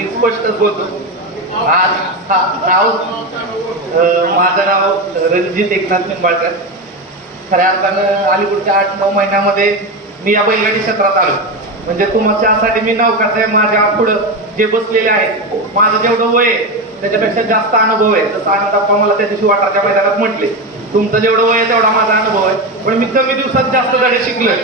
मी स्पष्टच बोलतो. आज नाव माझं नाव रणजित एकनाथ निंबाळकर. खऱ्या अर्थानं अलीकडच्या आठ नऊ महिन्यामध्ये मी या बैलगाडी क्षेत्रात आलो. म्हणजे तुमच्यासाठी मी नौकाच आहे माझ्या पुढं जे बसलेले आहेत माझं जेवढं वय आहे त्याच्यापेक्षा जास्त अनुभव आहे. तसं आनंद मला त्या दिवशी वाटाच्या मैदानात म्हटले तुमचं जेवढं वय आहे तेवढा माझा अनुभव आहे. पण मी कमी दिवसात जास्त धडे शिकलोय.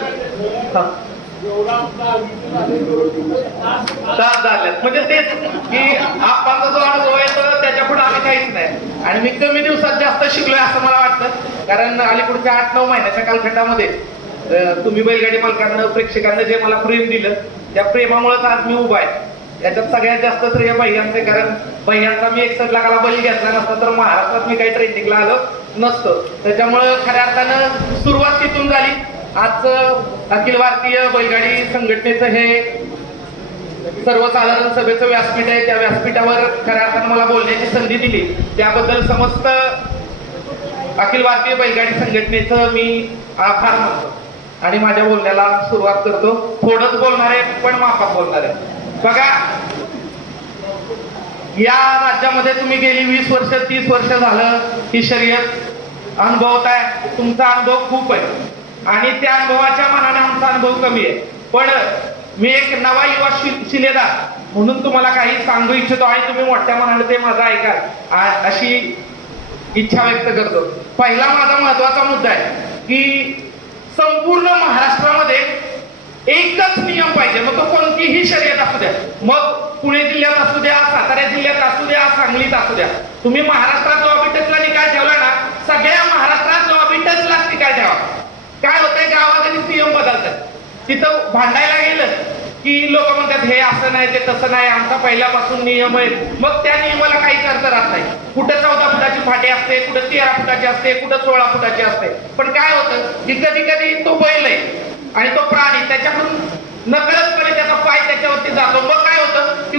तास झाले. म्हणजे तेच की आपला जो अनुभव आहे तर त्याच्या पुढे आम्ही काहीच नाही. आणि मी कमी दिवसात जास्त शिकलोय असं मला वाटतं. कारण अलीकडच्या आठ नऊ महिन्याच्या कालखंडामध्ये तुम्ही बैलगाडी मालकांना प्रेक्षकांना जे मला प्रेम दिलं त्या प्रेमामुळेच आज मी उभा आहे. याच्यात सगळ्यात जास्त श्रेय भैयांचे कारण भैयांचा मी एक लाखाला बळी घेतला नसता तर महाराष्ट्रात मी काही ट्रेनिंगला आलो नसतं. त्याच्यामुळं खऱ्या अर्थानं सुरुवात तिथून झाली. आज अखिल भारतीय बैलगाडी संघटनेचं हे सर्वसाधारण सभेचं व्यासपीठ आहे. त्या व्यासपीठावर खऱ्या अर्थानं मला बोलण्याची संधी दिली. त्याबद्दल समस्त अखिल भारतीय बैलगाडी संघटनेचं मी आभार मानतो. आणि माझ्या बोलण्याला सुरुवात करतो. थोडंच बोलणार आहे पण माफात बोलणार आहे. बघा या राज्यामध्ये तुम्ही गेली वीस वर्ष तीस वर्ष झालं ही शर्यत अनुभवत आहे तुमचा अनुभव खूप आहे. आणि त्या अनुभवाच्या मनाने आमचा अनुभव कमी आहे. पण मी एक नवा युवा शिलेदार म्हणून तुम्हाला काही सांगू इच्छितो आणि तुम्ही मोठ्या मनाने ते माझं ऐकाल. अशी इच्छा व्यक्त करतो. पहिला माझा महत्त्वाचा मुद्दा आहे की संपूर्ण महाराष्ट्रामध्ये एकच नियम पाहिजे. मग तो कोणतीही शर्यत असू द्या. मग पुणे जिल्ह्यात असू द्या सातारा जिल्ह्यात असू द्या सांगलीत असू द्या. तुम्ही महाराष्ट्रात जो अभिटेतला निकाल ठेवला ना सगळ्या महाराष्ट्रात लॉबी टचलाच निकाल ठेवा काय होतंय गावाकडे नियम बदलतात तिथं भांडायला गेलं की लोक म्हणतात हे असं नाही ते तसं नाही आमचा पहिल्यापासून नियम आहे. मग त्या नियमाला काहीच अर्थ राहत नाही. कुठं चौदा फुटाची फाटी असते कुठं तेरा फुटाची असते कुठं सोळा फुटाची असते. पण काय होतं की कधी कधी तो बैल आहे आणि तो प्राणी त्याच्याकडून नकळतपणे त्याचा पाय त्याच्यावरती जातो. मग काय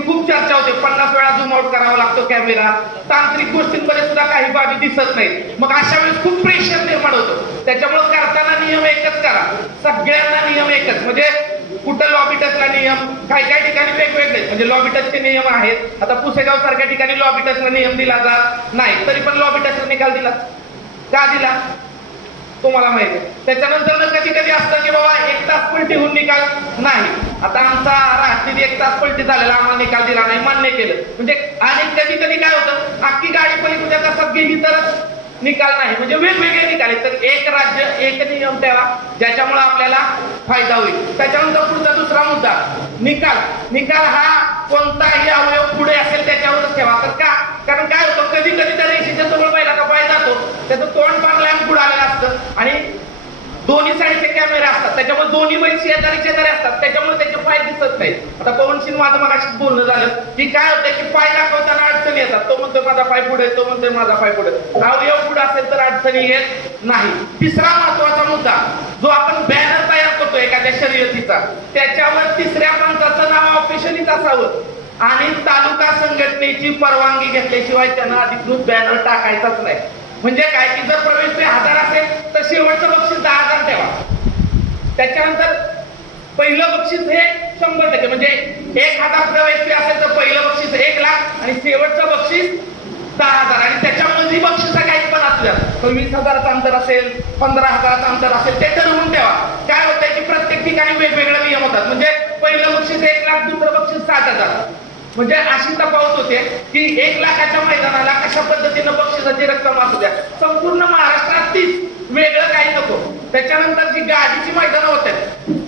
खूप चर्चा होते. पन्नास वेळा झूम आउट करावा लागतो कॅमेरा तांत्रिक गोष्टींमध्ये सुद्धा काही बाबी दिसत नाही मग अशा वेळेस खूप प्रेशर निर्माण होतो. त्याच्यामुळे करताना नियम एकच करा. सगळ्यांना नियम एकच. म्हणजे कुठं लॉबी टचला नियम? काही काही ठिकाणी वेगवेगळे. म्हणजे लॉबी टचचे नियम आहेत. आता पुसेगाव सारख्या ठिकाणी लॉबी टचला नियम दिला जात नाही. तरी पण लॉबी टचला निकाल दिला. का दिला? तुम्हाला माहिती आहे. त्याच्यानंतर कधी कधी असतं की बाबा एक तास पलटी होऊन निकाल नाही. आता आमचा राष्ट्रीय एक तास पलटी झालेला आम्हाला निकाल दिला नाही मान्य केलं. म्हणजे आणि कधी कधी काय होतं अख्खी गाडी पलीकडे कसात गेली तरच निकाल नाही. म्हणजे वेगवेगळे निकाल आहेत. तर एक राज्य एक नियम ठेवा ज्याच्यामुळे आपल्याला फायदा होईल. त्याच्यानंतर पुढचा दुसरा मुद्दा निकाल. निकाल हा कोणताही अवयव पुढे असेल त्याच्यावरच ठेवा. तर का? कारण काय होतं कधी कधी त्या रेषेच्या जवळ बैलाचा पाय जातो. त्याचं तोंड फार लांब पुढे आलेलं असतं. आणि दोन्ही साईडचे कॅमेरे असतात. त्याच्यामुळे दोन्ही बैल शेजारी शेजारी असतात. त्याच्यामुळे त्याचे पाय दिसत नाही आता पवन सिंग माझं मगाशी बोलणं झालं. की काय होतं की पाय दाखवताना अडचणी येतात. तो म्हणतो माझा पाय पुढे तो म्हणतोय माझा पाय पुढे अवयव पुढे असेल तर अडचणी येत नाही. तिसरा महत्त्वाचा मुद्दा जो आपण बॅनर तयार करतो एखाद्या शर्यतीचा त्याच्यावर तिसऱ्या माणसाचं नाव ऑफिशियलीच असावं. आणि तालुका संघटनेची परवानगी घेतल्याशिवाय त्यांना अधिकृत बॅनर टाकायचाच नाही. म्हणजे काय? की जर प्रवेश फी हजार असेल तर शेवटचं बक्षीस दहा हजार ठेवा. त्याच्यानंतर पहिलं बक्षीस हे शंभर टक्के. म्हणजे एक हजार प्रवेश फी असेल तर पहिलं बक्षीस एक लाख आणि शेवटचं बक्षीस दहा हजार. आणि त्याच्यामध्ये बक्षिसा काही पण असल्या तर वीस हजाराचं अंतर असेल पंधरा हजाराचं अंतर असेल ते ठरवून ठेवा. काय होतंय की प्रत्येक ठिकाणी वेगवेगळे नियम होतात. म्हणजे पहिलं बक्षीस एक लाख दुसरं बक्षीस साठ हजार. म्हणजे अशी तफावत होते की एक लाखाच्या मैदानाला कशा पद्धतीनं बक्षिसाची रक्कम असू द्या. संपूर्ण महाराष्ट्रात तीच वेगळं काही नको. त्याच्यानंतर जी गाडीची मैदानं होते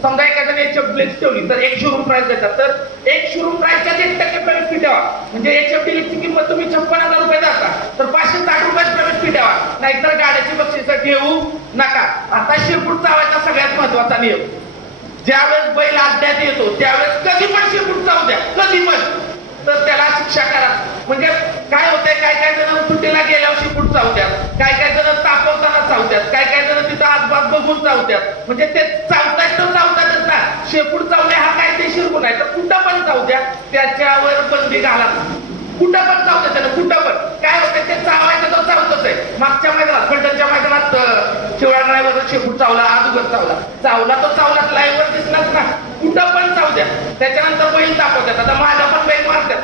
समजा एखाद्याने एच एफ डिलेक्स ठेवली तर एक शोरूम प्राइस देतात. तर एक शोरूम प्राइसच्या एक टक्के प्रवेश फी द्यावा. म्हणजे एच एफ डिलेक्सची किंमत तुम्ही छप्पन हजार रुपये जाता तर पाचशे साठ रुपयात प्रवेश फी द्यावा. नाहीतर गाड्याची बक्षिसं घेऊ नका. आता शेपूट चावायचा सगळ्यात महत्त्वाचा नियम. ज्यावेळेस बैल अध्यात येतो त्यावेळेस कधी पण शेपूट चावू द्या. कधी पण तर त्याला शिक्षा करा. म्हणजे काय होतंय? काय काय जण सुट्टीला गेल्यावर शेपूट चावत्यात. काय काय जण तापवताना चावत्यात. काय काय जण तिथं आसपास बघून चावत्यात. म्हणजे ते चावतात तर चावतातच ना. शेपूट चावले हा कायदेशीर गुन्हा आहे. तर कुठं पण चावत्या द्या. त्याच्यावर बंदी घाला. कुठं पण चावतात त्यानं कुठं पण. काय होतं ते चावायचं तर चावतच आहे. मागच्या मैदानात फलटणच्या मैदानात शिवळा ड्रायव्हर शेपूट चावला अगोदर चावला. चावला तो चावला लाईव्हवर दिसलाच ना. कुठं पण जाऊ द्या. त्याच्यानंतर बैल दाखवतात. आता माझ्या पण बैल मारतात.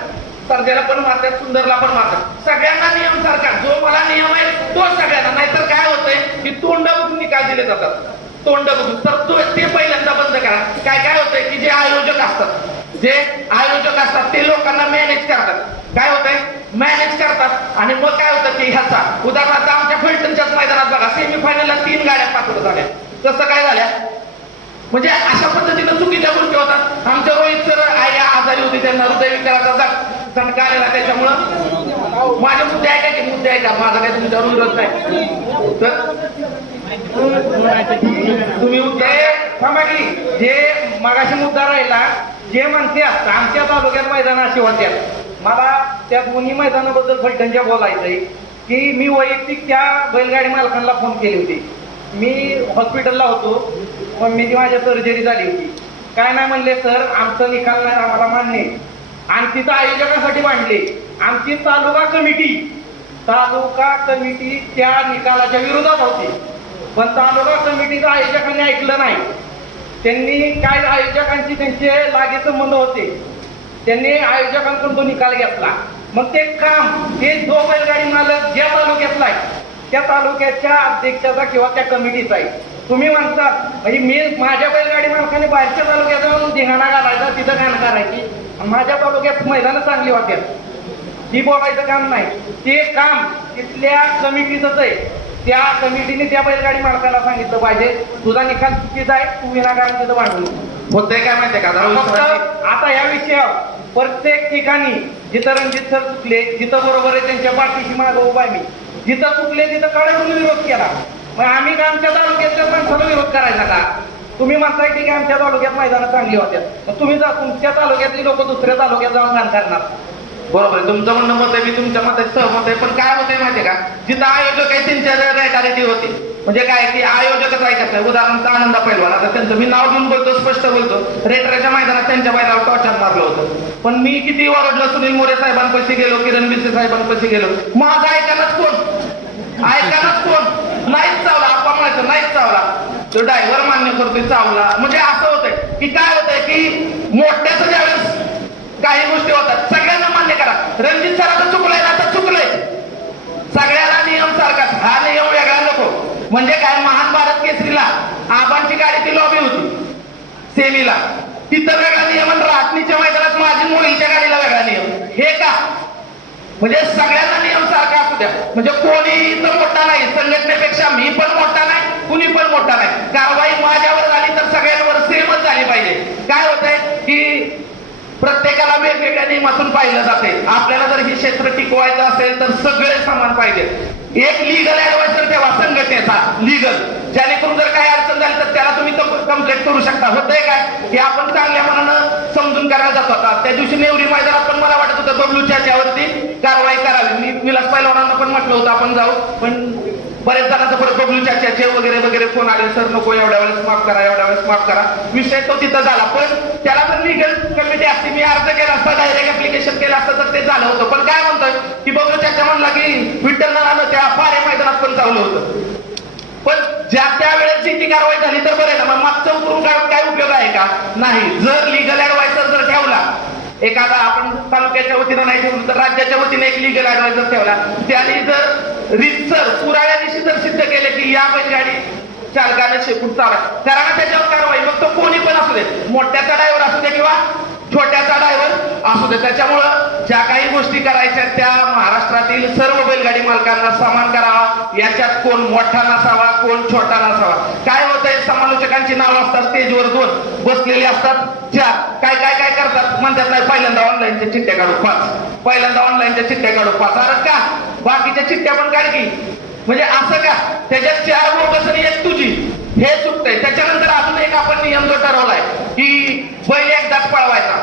सर्जेला पण मारतात सुंदरला पण मारतात. सगळ्यांना नियम सारखा. जो मला नियम आहे तो सगळ्यांना. नाहीतर काय होतंय की तोंड बघून निकाल दिले जातात. तोंड बघून. तर तो ते पहिल्यांदा बंद करा. काय काय होतंय की जे आयोजक असतात जे आयोजक असतात ते लोकांना मॅनेज करतात. काय होतंय? मॅनेज करतात. आणि मग काय होतं की ह्याचा उदाहरणार्थ आमच्या फलटणच्याच मैदानात बघा सेमीफायनलला तीन गाड्या पात्र झाल्या. कसं काय झाल्या म्हणजे अशा पद्धतीनं चुकीच्या गोष्टी होतात. आमच्या रोहित सर आई आजारी होती त्यांना हृदयविकाराचा झट- झटका आलेला त्याच्यामुळं. माझे मुद्दे आहे का की मुद्दे आहे का माझा काही तुमच्यावर विरोध नाही. तर तुम्ही मुद्दे थांबा की जे मगाशी मुद्दा राहिला जे म्हणते आमच्या तालुक्यात मैदान अशी होत्या. मला त्या दोन्ही मैदानाबद्दल फलटणच्या बोलायचंय की मी वैयक्तिक त्या बैलगाडी मालकांना फोन केली होती. मी हॉस्पिटलला होतो. मम्मीची माझ्या सर्जरी झाली होती. काय नाही म्हणले सर आमचं निकाल नाही आम्हाला मान्य आहे. आणि तिथं आयोजकासाठी मांडले. आमची तालुका कमिटी तालुका कमिटी त्या निकालाच्या विरोधात होती. पण तालुका कमिटीचं आयोजकांनी ऐकलं नाही. त्यांनी काय आयोजकांची त्यांचे लागे संबंध होते. त्यांनी आयोजकांकडून तो निकाल घेतला. मग ते काम हे जो बैलगाडी मालक ज्या तालुक्यातला आहे त्या तालुक्याच्या अध्यक्षाचा किंवा त्या कमिटीचा आहे. तुम्ही म्हणता म्हणजे मी माझ्या बैलगाडी मालकाने बाहेरच्या तालुक्यात जाऊन धिंगाणा घालायचा तिथं घाण करायची. माझ्या तालुक्यात मैदानं चांगली वाटतात ही बोलायचं काम नाही. ते काम तिथल्या कमिटीचंच आहे. त्या कमिटीने त्या बैलगाडी मालकाला सांगितलं पाहिजे तुझा निकाल चुकीचा आहे तू विनाकारण तिथं नको. होतंय काय माहितीये का? आता या विषयावर प्रत्येक ठिकाणी जिथं रणजित सर चुकले जिथं बरोबर आहे त्यांच्या पाठीशी मागं उभा आहे मी. जिथं चुकले तिथं कडक विरोध केला. मग आम्ही का आमच्या तालुक्याच्या माणसाला विरोध करायचा का? तुम्ही म्हणताय की आमच्या तालुक्यात मैदानं चांगली होत्या. मग तुम्ही जा तुमच्या तालुक्यातली लोक दुसऱ्या तालुक्यात जाऊन घाण करणार. बरोबर तुमचं म्हणणं मत आहे मी तुमच्या मतात सहमत आहे. पण काय होतंय माहितीये का? जिथं आयोजक आहे त्यांच्या रेटारिटी होती. म्हणजे काय की आयोजकच ऐकत नाही. उदाहरणार्थ आनंदा पैलवान. आता त्यांचं मी नाव घेऊन बोलतो स्पष्ट बोलतो. रेटराच्या मैदानात त्यांच्या बैलावर टॉर्चर मारलं होतं. पण मी किती ओरडलो सुनील मोरे साहेबांपाशी गेलो किरण बिसे साहेबांपाशी गेलो. माझं ऐकायलाच कोण? ऐकायलाच कोण? नाहीच चावला. आपण म्हणायचं नाहीच चावला. तो ड्रायव्हर मान्य करतोय चावला. म्हणजे असं होतंय की काय होतंय की मोठ्याचं ज्यावेळेस काही गोष्टी होतात सगळ्यांना मान्य करा. रणजित सराचं चुकलंय ना तर चुकलंय. सगळ्याला नियम सारखाच. हा नियम वेगळा नको. म्हणजे काय? महान भारत केसरीला आबांची गाडी ती लॉबी होती. सेमीला. तिथं वेगळा नियम आणि रात्रीच्या मैदानात माझी मुलीच्या गाडीला वेगळा नियम. हे का? म्हणजे सगळ्यांना नियम सारखा असू द्या. म्हणजे कोणी तर मोठा नाही. संघटनेपेक्षा मी पण मोठा नाही कुणी पण मोठा नाही. कारवाई माझ्यावर झाली तर सगळ्यांवर सेमच झाली पाहिजे. काय होतंय? की प्रत्येकाला वेगवेगळ्या नियमातून पाहिलं जाते. आपल्याला जर हे क्षेत्र टिकवायचं असेल तर सगळे समान पाहिजे एक लिगल ऍडवायझर ठेवा संघटनेचा लिगल जेणेकरून जर काही अडचण झाली तर त्याला तुम्ही कम्प्लेट करू शकता. होतंय काय? की आपण चांगल्या मनानं समजून करायला जात होता त्या दिवशी नेवरी मैदानात पण मला वाटत होतं बबलूच्या याच्यावरती कारवाई करावी. मी विलास पैलवानांना पण म्हटलं होतं आपण जाऊ. पण बरेच जणांचं परत बबलू चाच्याचे वगैरे वगैरे फोन आले. सर नको एवढ्या वेळेस माफ करा एवढ्या वेळेस माफ करा. विषय तो तिथं झाला. पण त्याला जर लिगल कमिटी असती मी अर्ज केला असता डायरेक्ट ऍप्लिकेशन केलं असतं तर ते झालं होतं. पण काय म्हणतोय? की बबलू त्याच्या म्हणला की विठ्ठलनानं त्या फारे मैदानात पण चावलं होतं. पण ज्या त्या वेळेस ती कारवाई झाली तर बरं ना मग मागचं उतरून काढून काय उपयोग आहे का? नाही. जर लिगल ऍडवायझर जर ठेवला एखादा आपण तालुक्याच्या वतीनं नाही ठेवलं तर राज्याच्या वतीने एक लिगल ऍडवायझर ठेवला. त्याने जर रितसर पुराव्या दिवशी जर सिद्ध केलं की या बैलगाडी चालकाने शेपूट चालला करा त्याच्यावर कारवाई मग तो कोणी पण असू दे. मोठ्याचा ड्रायव्हर असू दे किंवा छोट्याचा ड्रायव्हर असू दे त्याच्यामुळं ज्या काही गोष्टी करायच्या त्या महाराष्ट्रातील सर्व बैलगाडी मालकांना समान करावा. याच्यात कोण मोठा नसावा कोण छोटा नसावा. काय होतंय समालोचकांची नावं असतात स्टेजवर दोन. बसलेले असतात चार. काय काय काय करतात? म्हणतात नाही पहिल्यांदा ऑनलाईनच्या चिठ्ठ्या काढू पाच. पहिल्यांदा ऑनलाईनच्या चिठ्ठ्या काढू पाच. अरे का? बाकीच्या चिठ्ठ्या पण काढ की. म्हणजे असं का? त्याच्यात चार बोगस आणि एक तुझी. हे चुकतंय. त्याच्यानंतर अजून एक आपण नियम जो ठरवलाय की बैल एकदाच पळवायचा.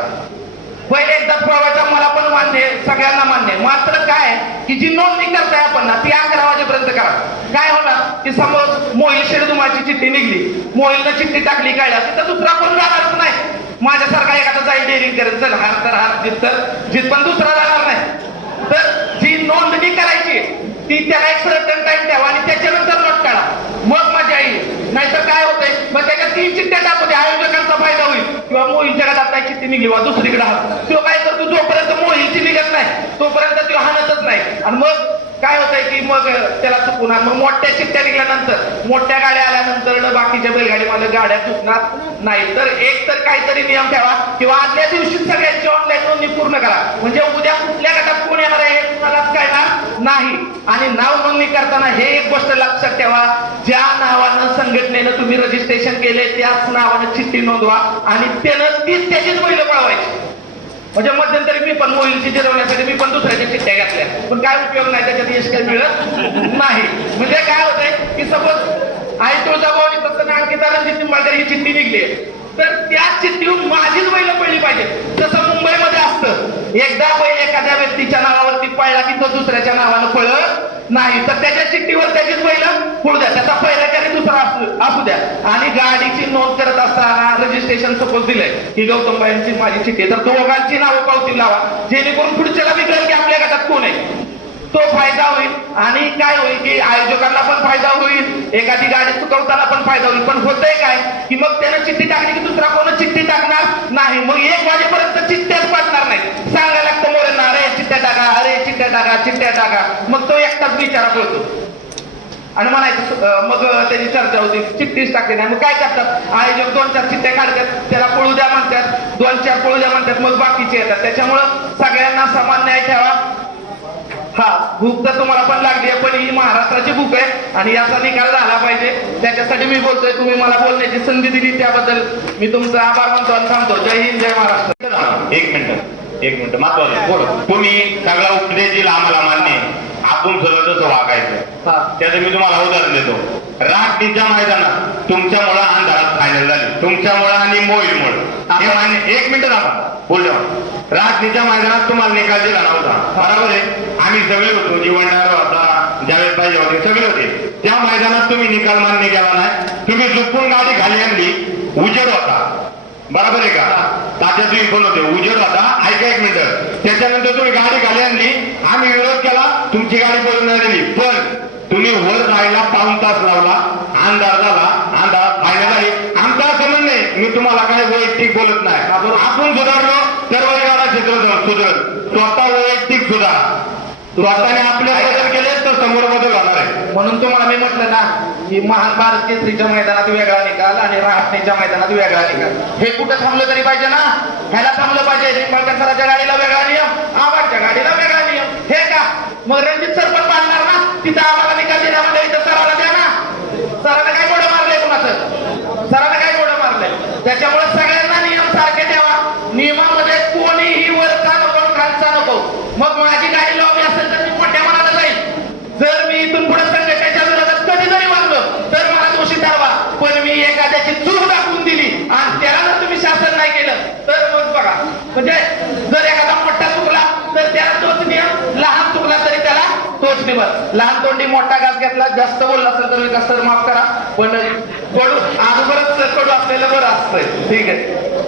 बैल एकदाच पळवायचा मला पण मान्य आहे, सगळ्यांना मान्य आहे. मात्र काय की जी नोंदणी करताय आपण ना ती अकरा वाजेपर्यंत करा. काय होणार? की समज मोहिल शेडदुमाची चिठ्ठी निघली. मोहिलनं चिठ्ठी टाकली काय तर दुसरा कोण जाणारच नाही. माझ्यासारखा एखादा जाईल डेअरिंग करेल चल हार तर हार जित तर जित पण दुसरा जाणार नाही. तर जी नोंदणी करायची ती त्याला एक सर्टन टाइम ठेवा आणि त्याच्यानंतर नोट काढा. मग मजा येईल नाहीतर काय होतंय? मग त्याच्या तीन चिठ्ठ्या टाकू आयोजकांचा फायदा होईल. किंवा मोहीच्या गटात नाही चिठ्ठी निघली वा दुसरीकडे हा तो काय करतो? जोपर्यंत मोहीची निघत नाही तोपर्यंत तो हाणतच नाही. आणि मग काय होतंय की मग त्याला चुकून मग मोठ्या शिट्ट्या निघल्यानंतर मोठ्या गाड्या आल्यानंतर बाकीच्या बैलगाडी मला गाड्या चुकणार नाही. तर एक तर काहीतरी नियम ठेवा किंवा आदल्या दिवशी सगळ्यांची ऑनलाईन नोंदणी पूर्ण करा. म्हणजे उद्या कुठल्या गटात कोण येणार आहे हे तुम्हालाच कळणार नाही. आणि नाव नोंदणी करताना हे एक गोष्ट लक्षात ठेवा. ज्या नावानं संघटनेनं तुम्ही रजिस्ट्रेशन केले त्याच नावानं चिठ्ठी नोंदवा. आणि त्यानं तीच त्याचीच बैल पळवायची. म्हणजे मध्यंतरी मी पण मोहिलची जिरवण्यासाठी मी पण दुसऱ्याच्या चिठ्ठ्या घातल्या. पण काय उपयोग नाही त्याच्यात यश काही मिळत नाही. म्हणजे काय होतंय की सपोज आई तुळजाभावानी फक्त अंकिता रणजित निंबाळकर ही चिठ्ठी निघली तर त्या चिठ्ठीहून माझीच बैल पडली पाहिजे तसं मुंबईमध्ये एकदा बैल एखाद्या व्यक्तीच्या नावावरती पळला की तो दुसऱ्याच्या नावानं पळत नाही. तर त्याच्या चिठ्ठीवर त्याचीच बैल पळू द्या. त्याचा पहिल्याच्याने दुसरा असू द्या. आणि गाडीची नोंद करत असताना रजिस्ट्रेशन सपोज दिलंय की गौतमबाईंची माझी चिठ्ठी. तर दोघांची नावं पावती लावा. जेणेकरून पुढच्याला बी की आपल्या गटात कोण आहे? तो फायदा होईल. आणि काय होईल की आयोजकांना पण फायदा होईल. एखादी गाडी चुकवताना पण फायदा होईल. पण होतंय काय? की मग त्यानं चिठ्ठी टाकली की दुसरा कोण चिठ्ठी टाकणार नाही. मग एक वाजेपर्यंत चिठ्ठ्या पाडणार नाही सांगायला लागतं मोरेंना अरे चिठ्ठ्या टाका अरे चिठ्ठ्या टाका चिठ्ठ्या टाका मग तो एकटाच बिचारा बोलतो. आणि म्हणायचं मग त्याची चर्चा होती. चिठ्ठीच टाकली नाही. मग काय करतात? आयोजक दोन चार चिठ्ठ्या काढतात. त्याला पळू द्या म्हणतात. दोन चार पळू द्या म्हणतात. मग बाकीचे येतात. त्याच्यामुळं सगळ्यांना समान न्याय ठेवा. हा भूक तर तुम्हाला पण लागली आहे पण ही महाराष्ट्राची भूक आहे आणि याचा निकाल झाला पाहिजे. त्याच्यासाठी मी बोलतोय. तुम्ही मला बोलण्याची संधी दिली त्याबद्दल मी तुमचा आभार मानतो आणि थांबतो. जय हिंद जय महाराष्ट्र. एक मिनिट. एक मिनिट महत्वाचं. बोल. तुम्ही सगळा उपदेश दिला आम्हाला मान्य. आपण सगळं तसं वागायचं. त्याचं मी तुम्हाला उदाहरण देतो. रात्रीच्या मैदानात तुमच्यामुळं अंधारात फायनल झाली. तुमच्यामुळं आणि मोहीलमुळं. हे. मान्य एक मिनिट थांबा. बोल रात्रीच्या मैदानात तुम्हाला निकाल दिला नव्हता. बरोबर आहे. आम्ही सगळे होतो. जीवनदार होता. जावेद पाहिजे होते सगळे होते. त्या मैदानात तुम्ही निकाल मान्य केला नाही. तुम्ही झुकून गाडी खाली आणली. उजेड होता. बरोबर आहे का? तात्या तुम्ही पण होते. उजेड होता. ऐका एक मिनिट. त्याच्यानंतर तुम्ही गाडी खाली आणली. आम्ही विरोध केला. तुमची गाडी पळून नाही दिली. पण तुम्ही वर जायला पाऊन तास लावला. अंधार झाला. अंधार फायदा झाली आमचा संबंध नाही. मी तुम्हाला काय वैयक्तिक बोलत नाही. आपण सुधारलो तर वैगाडा क्षेत्र सुधरल. स्वतः वैयक्तिक सुधार. स्वतःने आपले बदल केले तर समोर बदल होणार आहे म्हणून तुम्हाला मी म्हटलं ना की महान भारत केसरीच्या मैदानात वेगळा निकाल आणि राहण्याच्या मैदानात वेगळा निकाल. हे कुठं थांबलं तरी पाहिजे ना? ह्याला थांबलं पाहिजे. निंबाळकर सराच्या गाडीला वेगळा नियम आबाडच्या गाडीला वेगळा नियम. हे का? मग रणजित सर पण पाडणार ना? तिथं आम्हाला निकाल दिल्यामध्ये इथं सराला द्या ना सराने काय मोठं मारलंय कुणाचं सराने काय मोठं मारलंय त्याच्यामुळे सगळ्यांना नियम सारखे ठेवा नियमामध्ये कोणीही वरचा नको आणि खालचा नको मग माझी गाडी लॉबी असेल तर मी मोठ्या मनाला जाईल जर मी इथून पुढे संघटनेच्या विरोधात कधी जरी वागलो तर मला दोषी ठरवा पण मी एखाद्याची चूक दाखवून दिली आणि त्याला जर तुम्ही शासन नाही केलं तर मग बघा म्हणजे जर एखादा मोठा चुकला तर त्याला तोच नियम लहान चुकला तरी त्याला तोच निवड लहान तोंडी मोठा घास घेतला जास्त बोलला असेल तर विकास सर माफ करा पण कडू अगोदरच कडू असलेलं बरं असतंय. ठीक आहे.